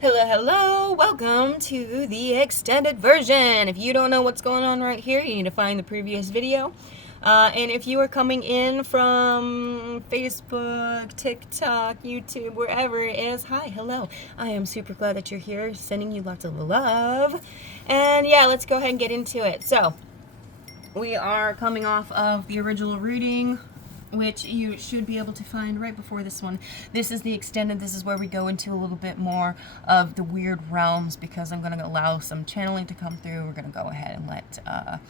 Hello, hello, welcome to the extended version. If you don't know what's going on right here, you need to find the previous video. And if you are coming in from Facebook, TikTok, YouTube, wherever it is, hi, hello. I am super glad that you're here, sending you lots of love. And yeah, let's go ahead and get into it. So, we are coming off of the original reading, which you should be able to find right before this one. This is the extended. This is where we go into a little bit more of the weird realms, because I'm going to allow some channeling to come through. We're going to go ahead and let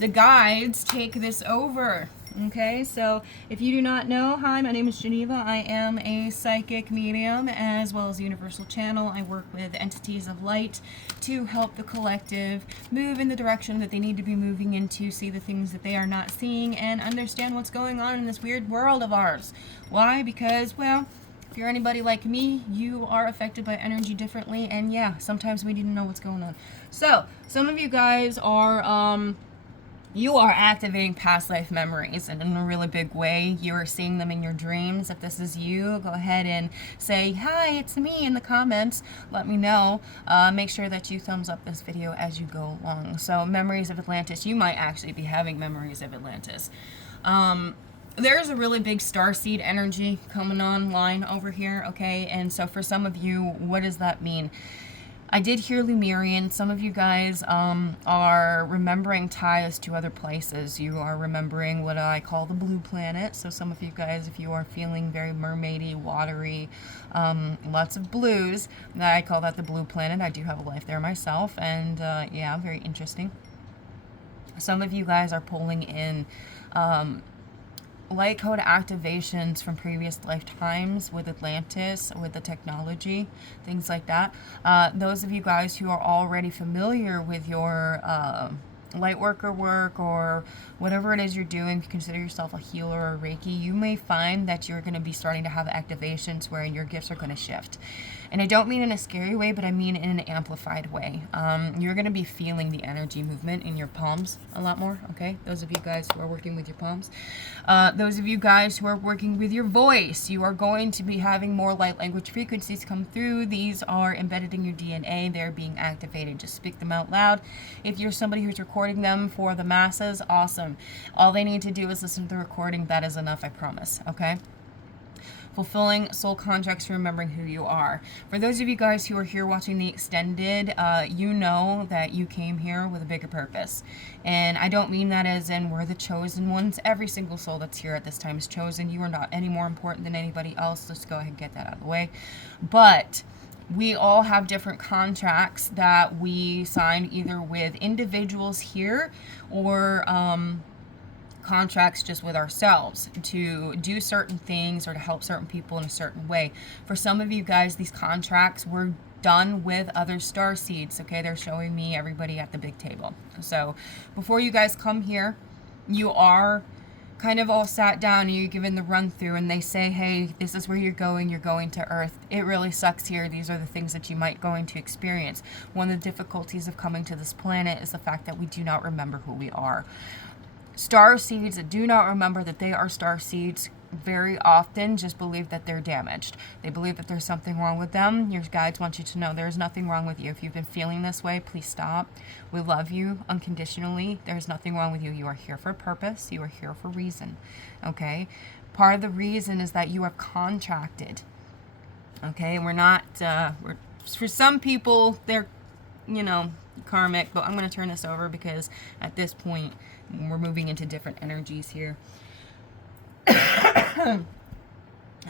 the guides take this over. Okay, so if you do not know, hi, my name is Geneva. I am a psychic medium as well as a universal channel. I work with entities of light to help the collective move in the direction that they need to be moving into, see the things that they are not seeing, and understand what's going on in this weird world of ours. Why? Because, well, if you're anybody like me, you are affected by energy differently, and yeah, sometimes we need to know what's going on. So, some of you guys are, you are activating past life memories, and in a really big way. You are seeing them in your dreams. If this is you, go ahead and say, hi, it's me, in the comments. Let me know. Make sure that you thumbs up this video as you go along. So, memories of Atlantis. You might actually be having memories of Atlantis. There's a really big starseed energy coming online over here, okay? And so for some of you, what does that mean? I did hear Lemurian. Some of you guys are remembering ties to other places. You are remembering what I call the blue planet. So some of you guys, if you are feeling very mermaidy, watery, lots of blues, I call that the blue planet. I do have a life there myself, and yeah, very interesting. Some of you guys are pulling in light code activations from previous lifetimes with Atlantis, with the technology, things like that. Those of you guys who are already familiar with your light worker work or whatever it is you're doing, if you consider yourself a healer or Reiki, you may find that you're going to be starting to have activations where your gifts are going to shift. And I don't mean in a scary way, but I mean in an amplified way. You're going to be feeling the energy movement in your palms a lot more, okay? Those of you guys who are working with your palms. Those of you guys who are working with your voice, you are going to be having more light language frequencies come through. These are embedded in your DNA. They're being activated. Just speak them out loud. If you're somebody who's recording them for the masses, awesome. All they need to do is listen to the recording. That is enough, I promise, okay? Fulfilling soul contracts, remembering who you are. For those of you guys who are here watching the extended, you know that you came here with a bigger purpose. And I don't mean that as in we're the chosen ones. Every single soul that's here at this time is chosen. You are not any more important than anybody else. Let's go ahead and get that out of the way. But we all have different contracts that we sign either with individuals here or contracts just with ourselves to do certain things or to help certain people in a certain way. For some of you guys, these contracts were done with other star seeds, okay? They're showing me everybody at the big table. So before you guys come here, you are kind of all sat down and you're given the run through, and they say, hey, this is where you're going to Earth. It really sucks here. These are the things that you might going to experience. One of the difficulties of coming to this planet is the fact that we do not remember who we are. Star seeds that do not remember that they are star seeds very often just believe that they're damaged. They believe that there's something wrong with them. Your guides want you to know there's nothing wrong with you. If you've been feeling this way, please stop. We love you unconditionally. There's nothing wrong with you. You are here for a purpose. You are here for a reason. Okay? Part of the reason is that you are contracted. Okay? We're not, for some people, they're, karmic, but I'm going to turn this over because at this point, we're moving into different energies here. And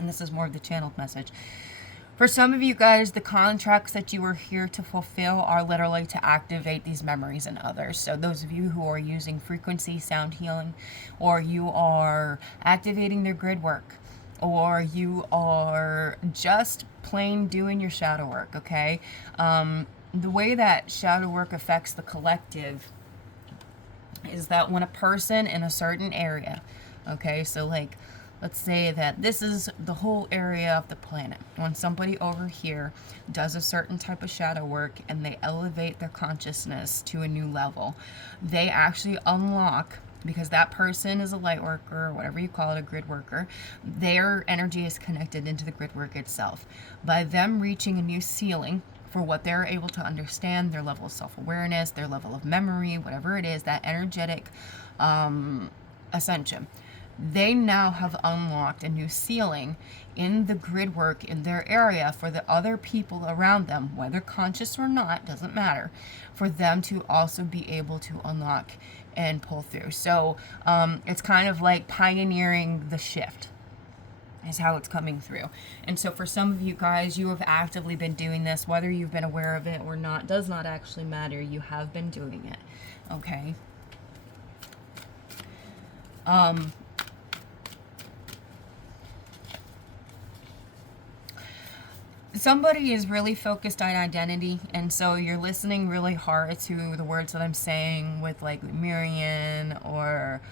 this is more of the channeled message. For some of you guys, the contracts that you are here to fulfill are literally to activate these memories in others. So those of you who are using frequency sound healing, or you are activating their grid work, or you are just plain doing your shadow work, okay? The way that shadow work affects the collective is that when a person in a certain area, okay, so like, let's say that this is the whole area of the planet. When somebody over here does a certain type of shadow work and they elevate their consciousness to a new level, they actually unlock because that person is a light worker, or whatever you call it, a grid worker. Their energy is connected into the grid work itself. By them reaching a new ceiling for what they're able to understand, their level of self-awareness, their level of memory, whatever it is, that energetic ascension, they now have unlocked a new ceiling in the grid work in their area for the other people around them, whether conscious or not, doesn't matter, for them to also be able to unlock and pull through. So it's kind of like pioneering the shift is how it's coming through. And so for some of you guys, you have actively been doing this, whether you've been aware of it or not, does not actually matter. You have been doing it. Okay. Somebody is really focused on identity, and so you're listening really hard to the words that I'm saying with like Miriam or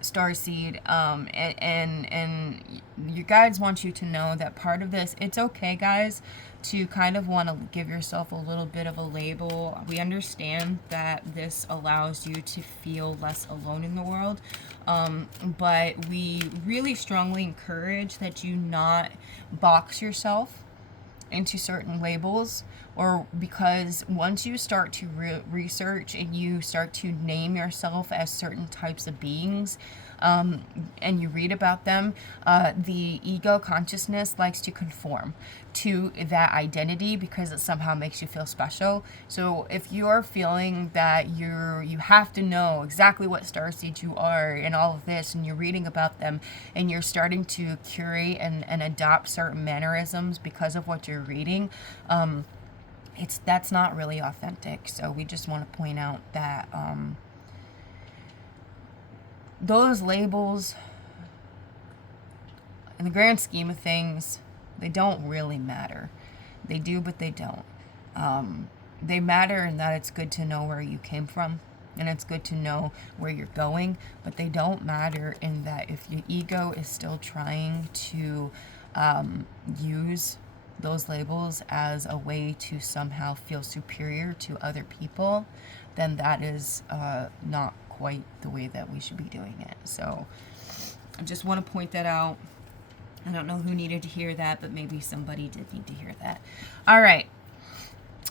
Starseed, and your guides want you to know that part of this, it's okay, guys, to kind of want to give yourself a little bit of a label. We understand that this allows you to feel less alone in the world, but we really strongly encourage that you not box yourself into certain labels, or because once you start to research and you start to name yourself as certain types of beings, and you read about them, the ego consciousness likes to conform to that identity because it somehow makes you feel special. So if you're feeling that you have to know exactly what starseed you are and all of this, and you're reading about them and you're starting to curate and adopt certain mannerisms because of what you're reading, that's not really authentic. So we just want to point out that those labels, in the grand scheme of things, they don't really matter. They do, but they don't. They matter in that it's good to know where you came from, and it's good to know where you're going, but they don't matter in that if your ego is still trying to use those labels as a way to somehow feel superior to other people, then that is not quite the way that we should be doing it. So I just want to point that out. I don't know who needed to hear that, but maybe somebody did need to hear that. All right.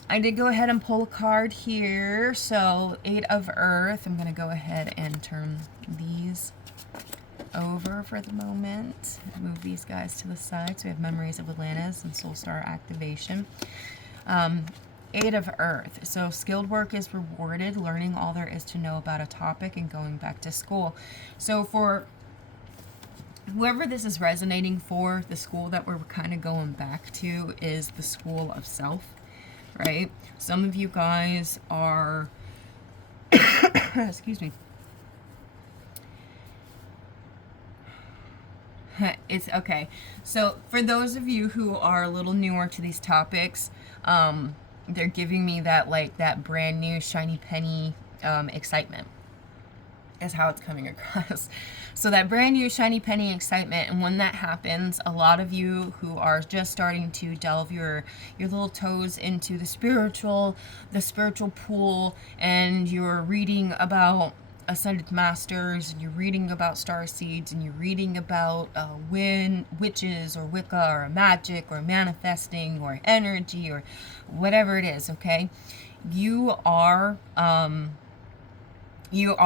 I did go ahead and pull a card here. So 8 of Earth. I'm going to go ahead and turn these over for the moment. Move these guys to the side. So we have Memories of Atlantis and Soul Star Activation. 8 of Earth. So skilled work is rewarded, learning all there is to know about a topic and going back to school. So for whoever this is resonating for, the school that we're kind of going back to is the school of self, right? Some of you guys are, excuse me. It's okay. So for those of you who are a little newer to these topics, they're giving me that brand new shiny penny excitement is how it's coming across. So that brand new shiny penny excitement, and when that happens, a lot of you who are just starting to delve your little toes into the spiritual pool, and you're reading about ascended masters, and you're reading about star seeds, and you're reading about witches or Wicca or magic or manifesting or energy or whatever it is, okay? You are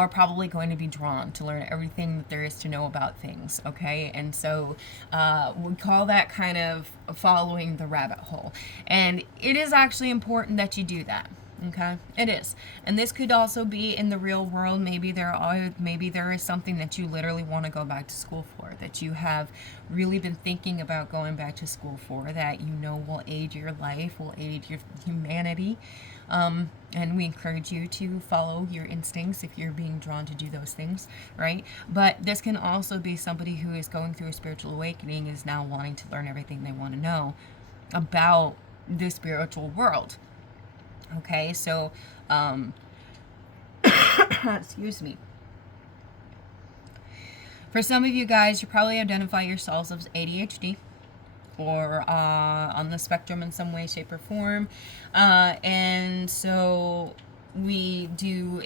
probably going to be drawn to learn everything that there is to know about things, okay? And so we call that kind of following the rabbit hole. And it is actually important that you do that, okay? It is. And this could also be in the real world. Maybe there is something that you literally want to go back to school for, that you have really been thinking about going back to school for, that you know will aid your life, will aid your humanity. And we encourage you to follow your instincts if you're being drawn to do those things, right? But this can also be somebody who is going through a spiritual awakening, is now wanting to learn everything they want to know about the spiritual world. Okay, so, excuse me. For some of you guys, you probably identify yourselves as ADHD, or on the spectrum in some way, shape, or form. And so we do,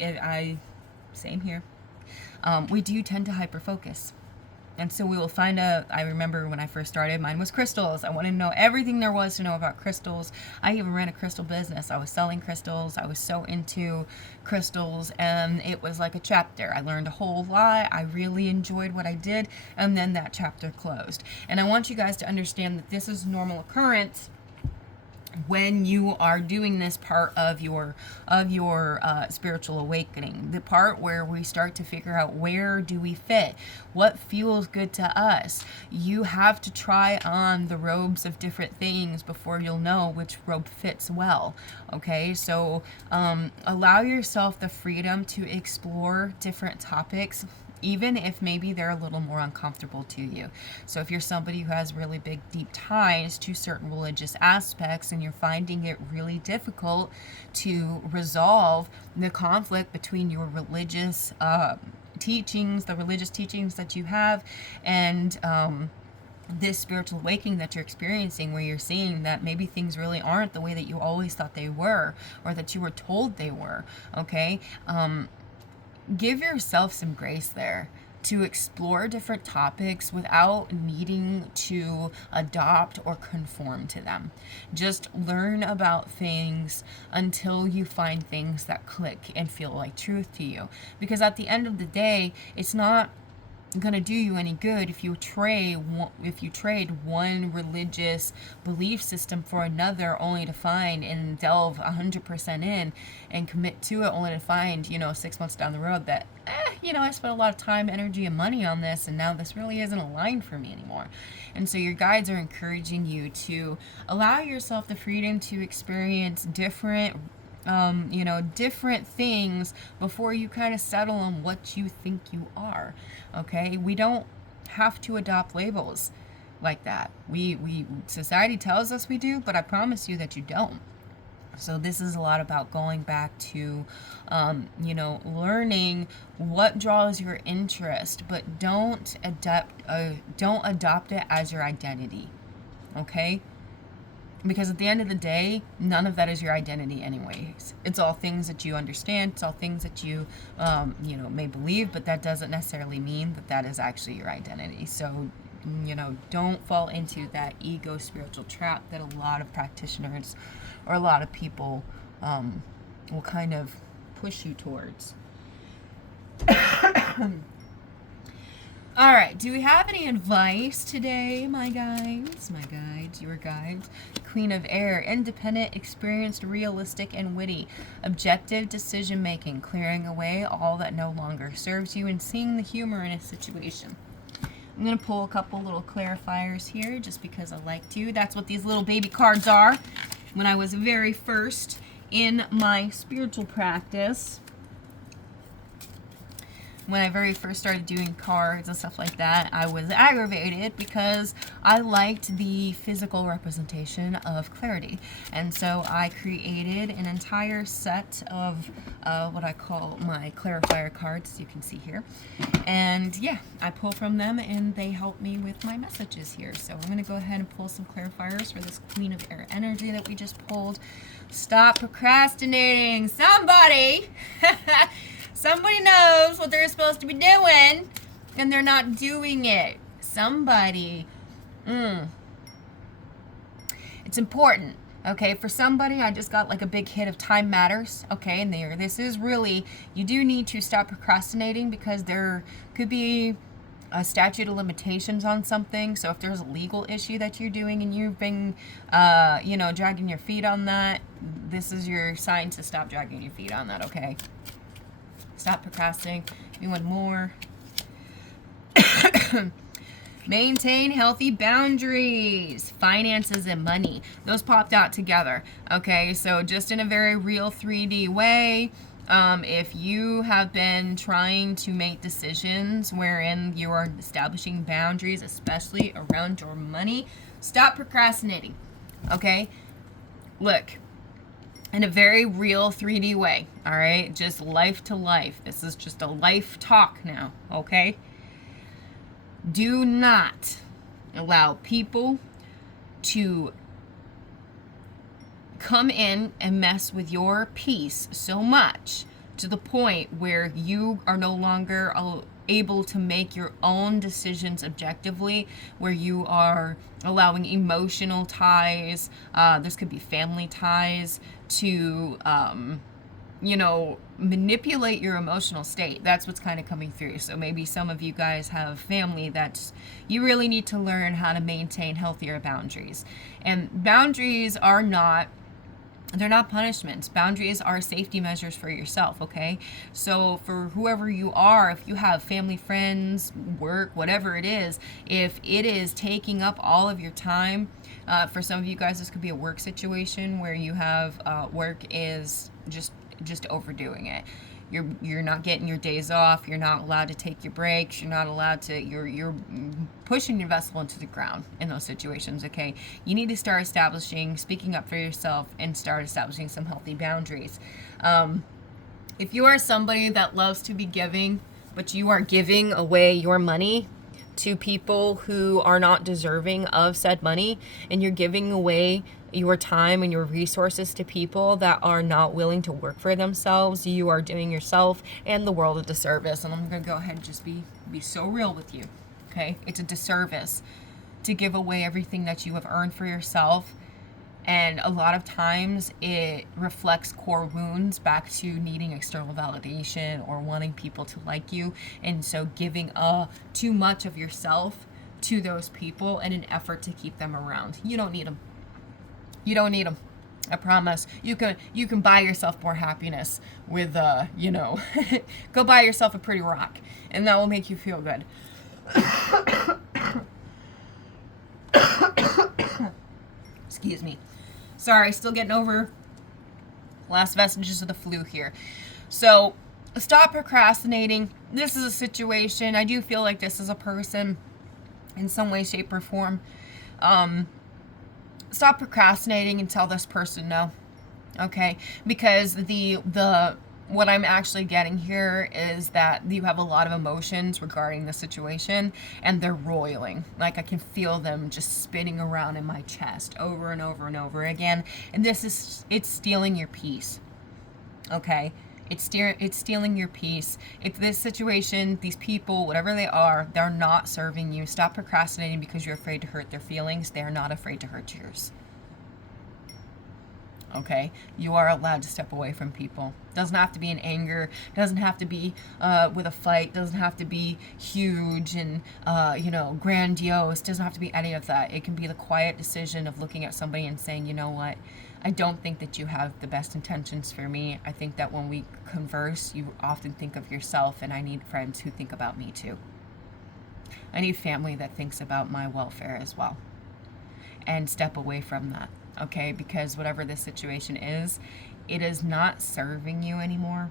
Same here. We do tend to hyper focus. And so we will find out. I remember when I first started, mine was crystals. I wanted to know everything there was to know about crystals. I even ran a crystal business. I was selling crystals. I was so into crystals, and it was like a chapter. I learned a whole lot. I really enjoyed what I did, and then that chapter closed. And I want you guys to understand that this is normal occurrence when you are doing this part of your spiritual awakening, the part where we start to figure out where do we fit, what feels good to us. You have to try on the robes of different things before you'll know which robe fits well. Okay, so allow yourself the freedom to explore different topics, even if maybe they're a little more uncomfortable to you. So if you're somebody who has really big, deep ties to certain religious aspects and you're finding it really difficult to resolve the conflict between your religious teachings, the religious teachings that you have, and this spiritual awakening that you're experiencing, where you're seeing that maybe things really aren't the way that you always thought they were, or that you were told they were, okay? Give yourself some grace there to explore different topics without needing to adopt or conform to them. Just learn about things until you find things that click and feel like truth to you. Because at the end of the day, it's not going to do you any good if you trade one religious belief system for another, only to find and delve 100% in and commit to it, only to find 6 months down the road that I spent a lot of time, energy, and money on this, and now this really isn't aligned for me anymore. And so your guides are encouraging you to allow yourself the freedom to experience different different things before you kind of settle on what you think you are. Okay, we don't have to adopt labels like that. We society tells us we do, but I promise you that you don't. So this is a lot about going back to learning what draws your interest, but don't adopt it as your identity. Okay? Because at the end of the day, none of that is your identity anyways. It's all things that you understand. It's all things that you, may believe, but that doesn't necessarily mean that that is actually your identity. So, don't fall into that ego spiritual trap that a lot of practitioners or a lot of people will kind of push you towards. All right, do we have any advice today, my guides, your guides? Queen of Air, independent, experienced, realistic, and witty. Objective decision-making, clearing away all that no longer serves you and seeing the humor in a situation. I'm going to pull a couple little clarifiers here just because I like to. That's what these little baby cards are. When I was very first in my spiritual practice, when I very first started doing cards and stuff like that, I was aggravated because I liked the physical representation of clarity. And so I created an entire set of what I call my clarifier cards, as you can see here. And yeah, I pull from them and they help me with my messages here. So I'm going to go ahead and pull some clarifiers for this Queen of Air energy that we just pulled. Stop procrastinating. Somebody! Somebody knows what they're supposed to be doing, and they're not doing it. Somebody. It's important, okay? For somebody, I just got like a big hit of time matters, okay? And this is really, you do need to stop procrastinating because there could be a statute of limitations on something. So if there's a legal issue that you're doing and you've been, dragging your feet on that, this is your sign to stop dragging your feet on that, okay? Stop procrastinating. You want more. Maintain healthy boundaries. Finances and money. Those popped out together. Okay, so just in a very real 3D way, if you have been trying to make decisions wherein you are establishing boundaries, especially around your money, stop procrastinating. Okay? Look. In a very real 3D way, all right? Just life to life. This is just a life talk now, okay? Do not allow people to come in and mess with your peace so much to the point where you are no longer able to make your own decisions objectively, where you are allowing emotional ties, this could be family ties, to manipulate your emotional state. That's what's kind of coming through. So maybe some of you guys have family that's, you really need to learn how to maintain healthier boundaries. And boundaries are not, they're not punishments. Boundaries are safety measures for yourself, okay? So for whoever you are, if you have family, friends, work, whatever it is, if it is taking up all of your time, for some of you guys, this could be a work situation where you have work is just overdoing it. You're not getting your days off. You're not allowed to take your breaks. You're not allowed to. You're pushing your vessel into the ground in those situations. Okay, you need to start speaking up for yourself, and start establishing some healthy boundaries. If you are somebody that loves to be giving, but you are giving away your money to people who are not deserving of said money, and you're giving away your time and your resources to people that are not willing to work for themselves, you are doing yourself and the world a disservice. And I'm going to go ahead and just be so real with you. Okay? It's a disservice to give away everything that you have earned for yourself. And a lot of times it reflects core wounds back to needing external validation or wanting people to like you. And so giving too much of yourself to those people in an effort to keep them around. You don't need them. You don't need them. I promise. You can buy yourself more happiness with, go buy yourself a pretty rock, and that will make you feel good. Excuse me. Sorry, still getting over last vestiges of the flu here. So, stop procrastinating. This is a situation. I do feel like this is a person in some way, shape, or form. Stop procrastinating and tell this person no. Okay? Because the what I'm actually getting here is that you have a lot of emotions regarding the situation, and they're roiling. Like, I can feel them just spinning around in my chest over and over and over again. And it's stealing your peace. Okay? It's stealing your peace. If this situation, these people, whatever they are, they're not serving you. Stop procrastinating because you're afraid to hurt their feelings. They're not afraid to hurt yours. Okay? You are allowed to step away from people. Doesn't have to be in anger. Doesn't have to be with a fight. Doesn't have to be huge and, grandiose. Doesn't have to be any of that. It can be the quiet decision of looking at somebody and saying, you know what? I don't think that you have the best intentions for me. I think that when we converse, you often think of yourself, and I need friends who think about me too. I need family that thinks about my welfare as well. And step away from that, okay? Because whatever this situation is, it is not serving you anymore.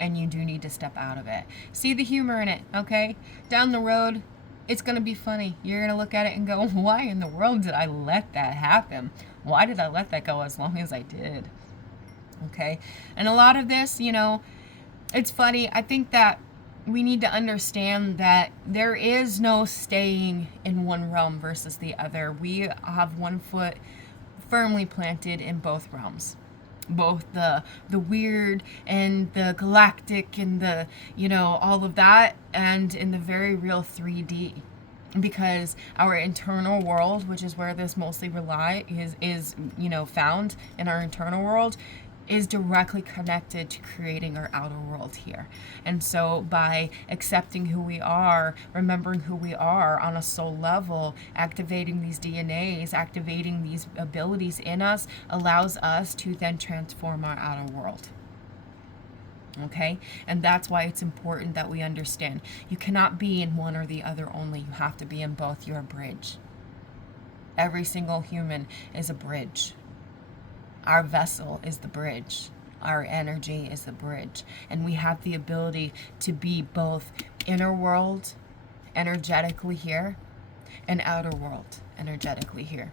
And you do need to step out of it. See the humor in it, okay? Down the road, it's going to be funny. You're going to look at it and go, why in the world did I let that happen? Why did I let that go as long as I did? Okay? And a lot of this, it's funny. I think that we need to understand that there is no staying in one realm versus the other. We have one foot firmly planted in both realms. Both the weird and the galactic and the, all of that, and in the very real 3D. Because our internal world, which is where this mostly is found in our internal world, is directly connected to creating our outer world here. And so by accepting who we are, remembering who we are on a soul level, activating these DNAs, activating these abilities in us, allows us to then transform our outer world. Okay? And that's why it's important that we understand. You cannot be in one or the other only. You have to be in both. You're a bridge. Every single human is a bridge. Our vessel is the bridge. Our energy is the bridge. And we have the ability to be both inner world, energetically here, and outer world, energetically here.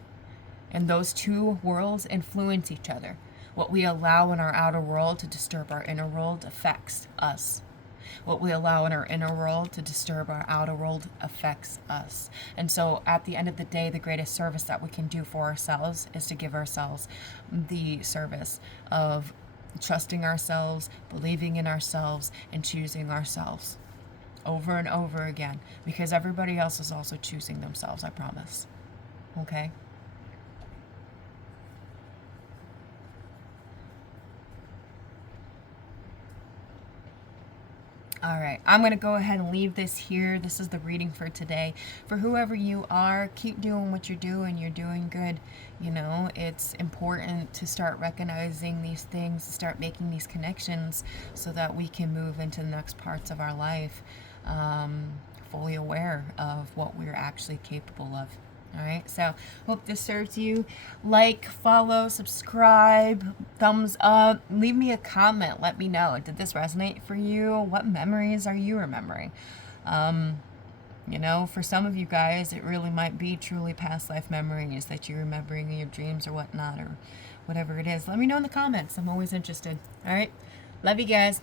And those two worlds influence each other. What we allow in our outer world to disturb our inner world affects us. What we allow in our inner world to disturb our outer world affects us. And so at the end of the day, the greatest service that we can do for ourselves is to give ourselves the service of trusting ourselves, believing in ourselves, and choosing ourselves over and over again, because everybody else is also choosing themselves, I promise. Okay? All right, I'm going to go ahead and leave this here. This is the reading for today. For whoever you are, keep doing what you're doing. You're doing good. You know, it's important to start recognizing these things, to start making these connections so that we can move into the next parts of our life fully aware of what we're actually capable of. All right, so hope this serves you. Like, follow, subscribe, thumbs up, leave me a comment. Let me know. Did this resonate for you? What memories are you remembering? You know, for some of you guys, it really might be truly past life memories that you're remembering in your dreams or whatnot, or whatever it is. Let me know in the comments. I'm always interested. All right, love you guys.